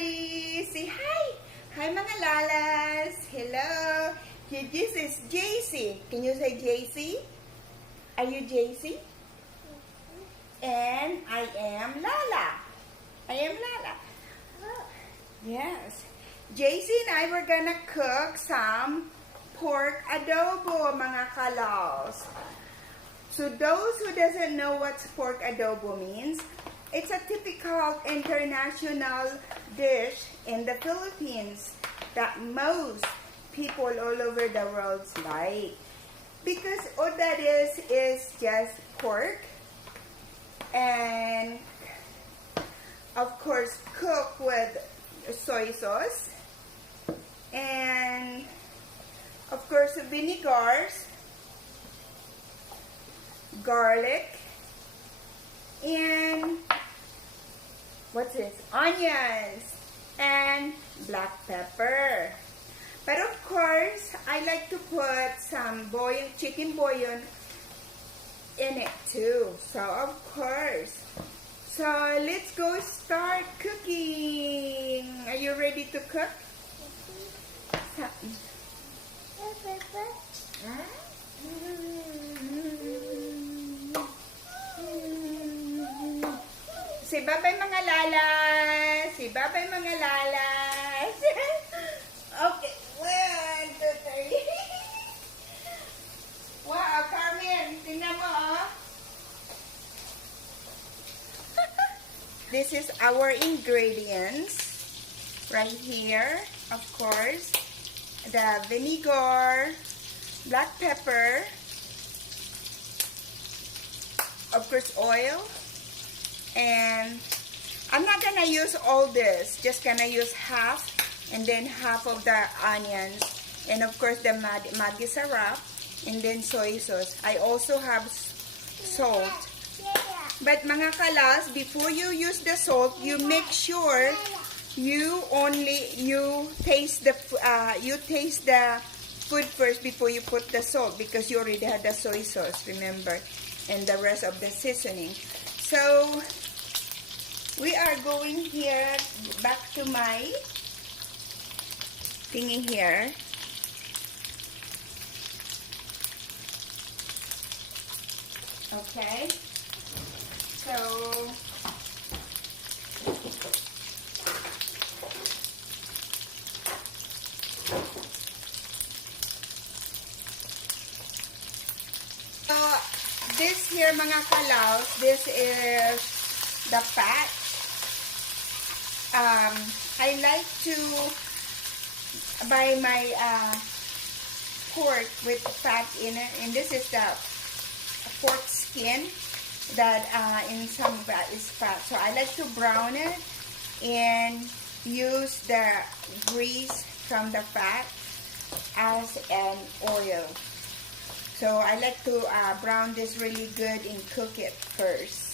everybody! Say hi! Hi mga lalas! Hello! This is JC. Can you say JC? Are you JC? And I am Lala. I am Lala. Yes. JC and I were gonna cook some pork adobo, mga kalaws. So those who doesn't know what pork adobo means, it's a typical international dish in the Philippines that most people all over the world like. Because all that is just pork and of course cooked with soy sauce and of course vinegars, garlic, and what's this? Onions and black pepper. But of course, I like to put some chicken bouillon in it too. So of course. So let's go start cooking. Are you ready to cook? Say bye-bye mga lalas. Say bye-bye mga lalas. Okay. 1, 2, 3. Wow, Carmen. Tingnan mo, oh. This is our ingredients. Right here, of course. The vinegar, black pepper, of course, oil. And I'm not gonna use all this, just gonna use half and then half of the onions and of course the Maggi syrup and then soy sauce. I also have salt. But mga kalas, before you use the salt, you make sure you taste the food first before you put the salt because you already had the soy sauce, remember, and the rest of the seasoning. So we are going here back to my thingy here. Okay. So this here mga kalaws, this is the fat. I like to buy my pork with fat in it, and this is the pork skin that in some is fat. So I like to brown it and use the grease from the fat as an oil. So I like to brown this really good and cook it first.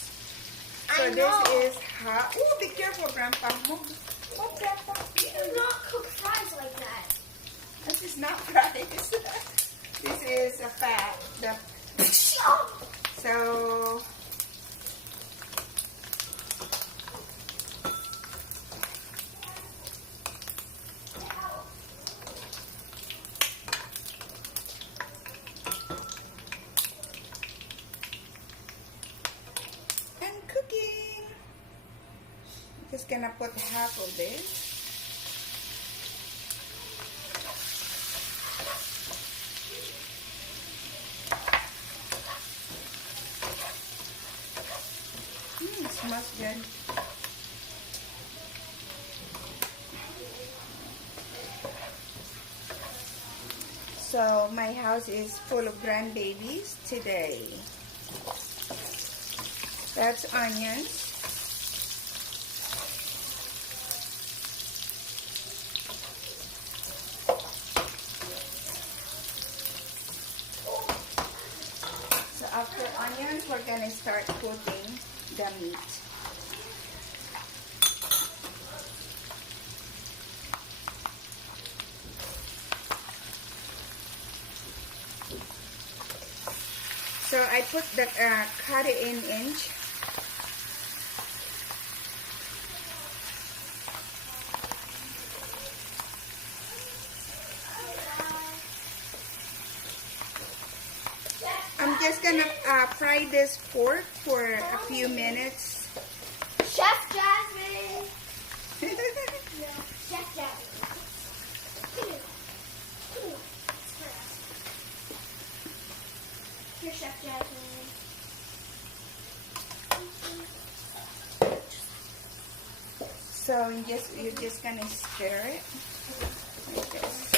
So this is how. Oh, be careful, Grandpa. Oh, Grandpa. You do not cook fries like that. This is not fries. This is a fat. So just gonna put half of this. It smells good. So my house is full of grandbabies today. That's onions. After onions, we're gonna start putting the meat. So I put the cut it in inch fry this pork for a few minutes. Chef Jasmine. No, Chef Jasmine. Here, Chef Jasmine. So you're just gonna stir it like this.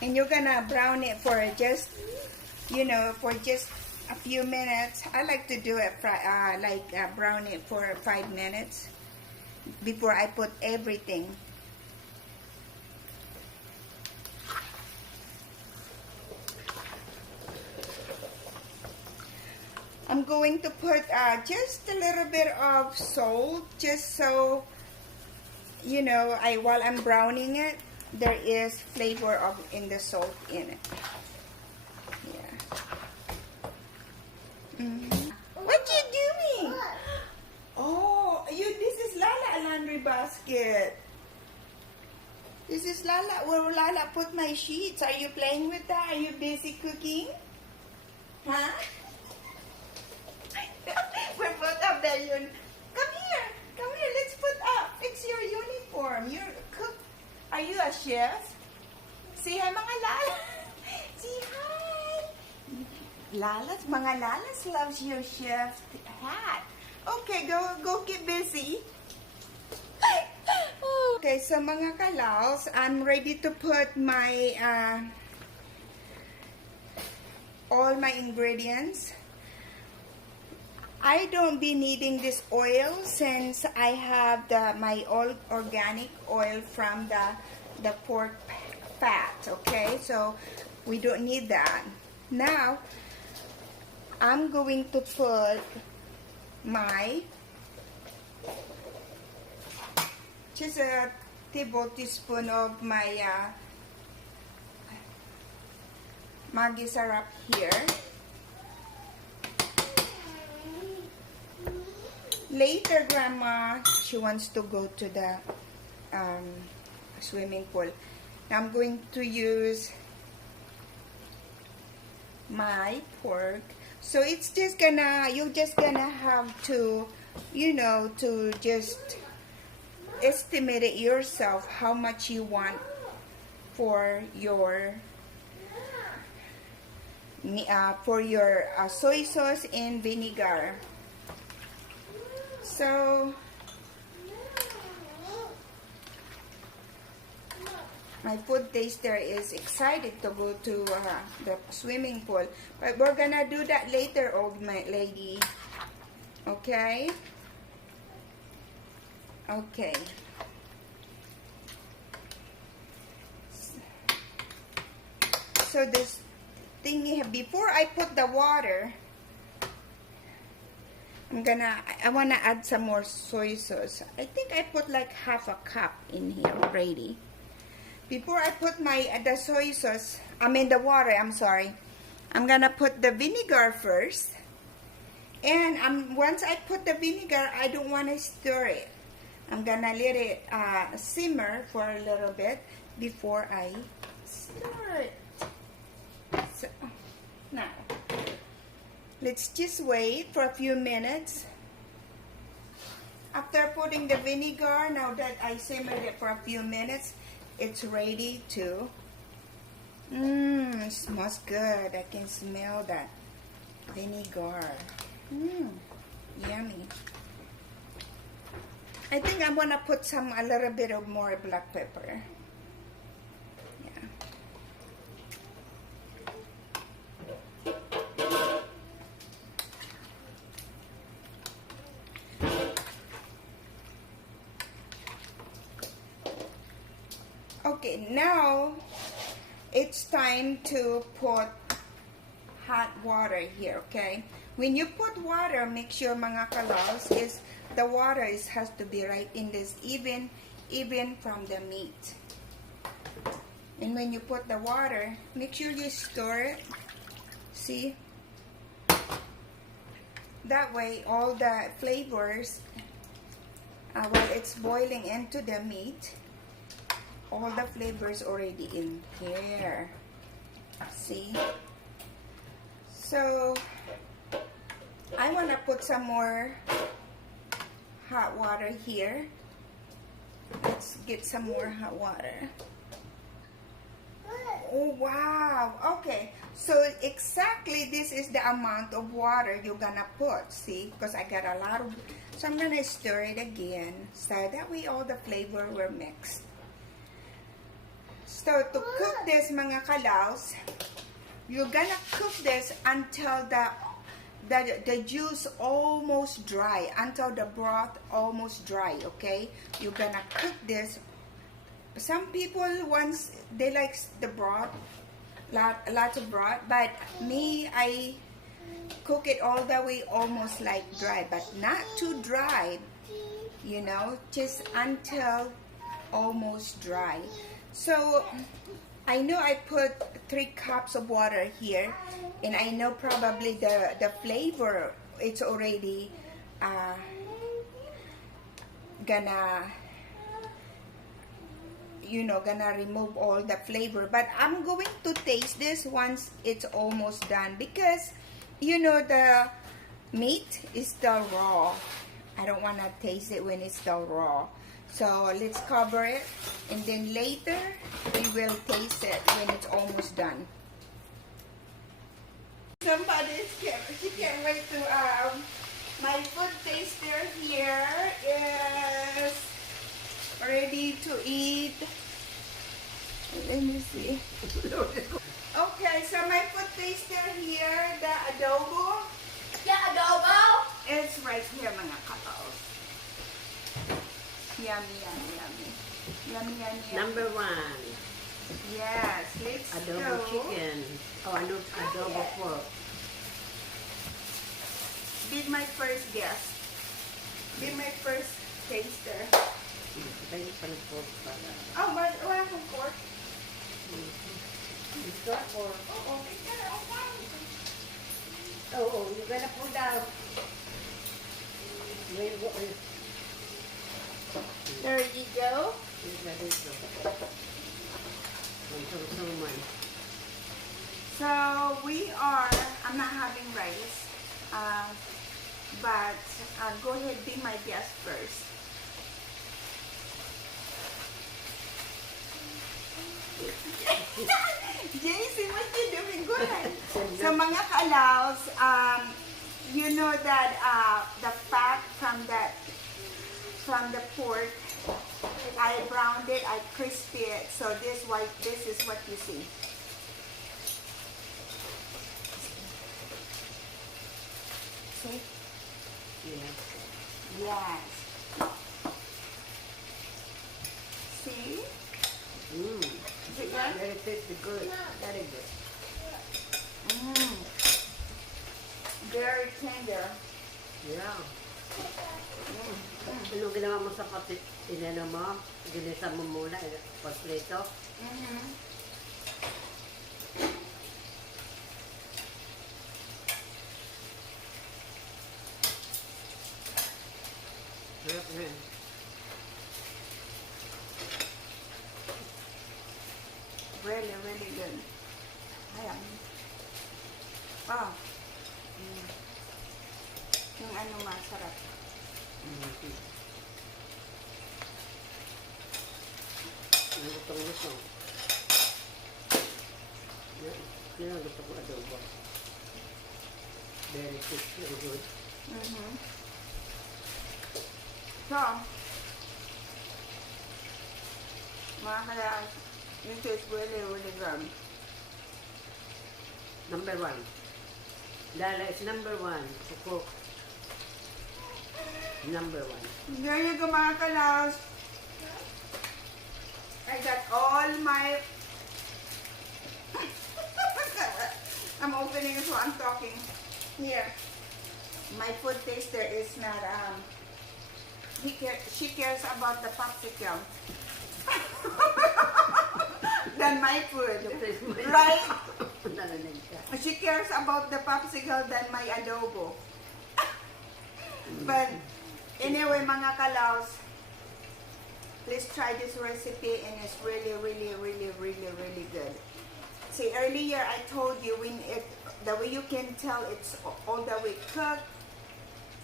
And you're gonna brown it for just, for just a few minutes. I like to do it brown it for 5 minutes before I put everything. I'm going to put just a little bit of salt, just so while I'm browning it, there is flavor in the salt in it. Yeah. What you doing? Oh, this is Lala laundry basket. This is Lala. Where Lala put my sheets? Are you playing with that? Are you busy cooking? Huh? We're put up there. Come here, let's put up. It's your uniform. You're a cook. Are you a chef? Say hi, mga Lala. Say hi. Mga Lalas loves your chef hat. Okay, go get busy. Okay, so mga kalaws, I'm ready to put my all my ingredients. I don't be needing this oil since I have my all organic oil from the pork fat, okay? So we don't need that. Now, I'm going to put my just a tablespoon of my Maggi syrup here. Later, Grandma, she wants to go to the swimming pool. Now I'm going to use my pork. So it's just you're just gonna have to, to just estimate it yourself how much you want for your soy sauce and vinegar. So my food taster is excited to go to the swimming pool, but we're gonna do that later, old lady. Okay? Okay. So this thingy, before I put the water, I wanna add some more soy sauce. I think I put like half a cup in here already. Before I put the soy sauce, the water, I'm sorry. I'm gonna put the vinegar first. And once I put the vinegar, I don't wanna stir it. I'm gonna let it simmer for a little bit before I stir it. So, now, let's just wait for a few minutes. After putting the vinegar, now that I simmered it for a few minutes, it's ready to. It smells good. I can smell that vinegar. Yummy. I think I'm gonna put a little bit of more black pepper. Yeah. Okay, now it's time to put hot water here, okay? When you put water, make sure, mga kalaws, is the water has to be right in this, even from the meat. And when you put the water, make sure you stir it. See? That way, all the flavors, while it's boiling into the meat, all the flavors already in here. See? So, I want to put some more hot water here. Let's get some more hot water. Oh, wow. Okay. So, exactly this is the amount of water you're gonna put. See? Because I got a lot of... So, I'm gonna stir it again. So, that way all the flavor were mixed. So, to cook this, mga kalaws, you're gonna cook this until the juice almost dry, until the broth almost dry, okay? You're gonna cook this. Some people, once they like the broth, lots of broth, but me, I cook it all the way almost like dry, but not too dry, you know, just until almost dry. So, I know I put 3 cups of water here, and I know probably the flavor, it's already gonna, you know, gonna remove all the flavor. But I'm going to taste this once it's almost done, because, you know, the meat is still raw. I don't want to taste it when it's still raw. So let's cover it, and then later we will taste it when it's almost done. She can't wait to, my food taster here is ready to eat. Let me see. Okay, so my food taster here, the adobo. The adobo? It's right here, mga kalaws. Yummy, yummy, yummy. Yummy, yummy, yummy. Number 1. Yes, let's Adobo go. chicken. Oh, adobo yes. pork. Be my first guest. Be my first taster. Pwede pa ng pork pala. Oh, but wala akong pork. Ito or... Oh, okay. Oh, you're gonna pull down. There you go. So we are, I'm not having rice, but go ahead, be my guest first. JC, what you doing? Go ahead. So mga kalaws, you know that the fat from the pork, I browned it, I crisped it, so this is what you see. See? Yeah. Yes. See? Mmm. Is it good? Very tasty, good. Very good. Mmm. Very tender. Yeah. Ano ginawa mo sa patit? Inano mo? Ginisa mo muna, paslito? Mm-hmm. Sarap na. Really, really good. Ayan. Oh. Yung ano masarap. Ano gusto mo gusto? Yan ang gusto ko adobo. Very tasty and good. Mm-hmm. So, mga kalaas, yung taste really, really good. Number 1. Lala is number 1 to cook. Number 1. There you go, mga kalaas. I got all my... I'm opening it so I'm talking. Here. My food taster is not, she cares about the popsicle than my food. Right? She cares about the popsicle than my adobo. But anyway, mga kalaws, Please try this recipe, and it's really, really, really, really, really good. See, earlier I told you the way you can tell it's all the way cooked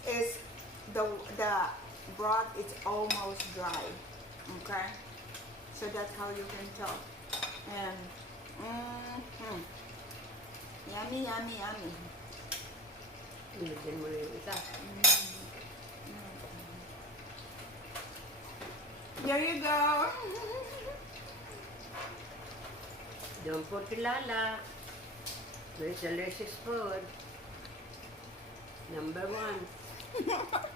is the broth is almost dry. Okay, so that's how you can tell. And yummy, yummy, yummy. Ilagyan mo na yung isa. There you go. Don't forget Lala. Very delicious food. Number 1.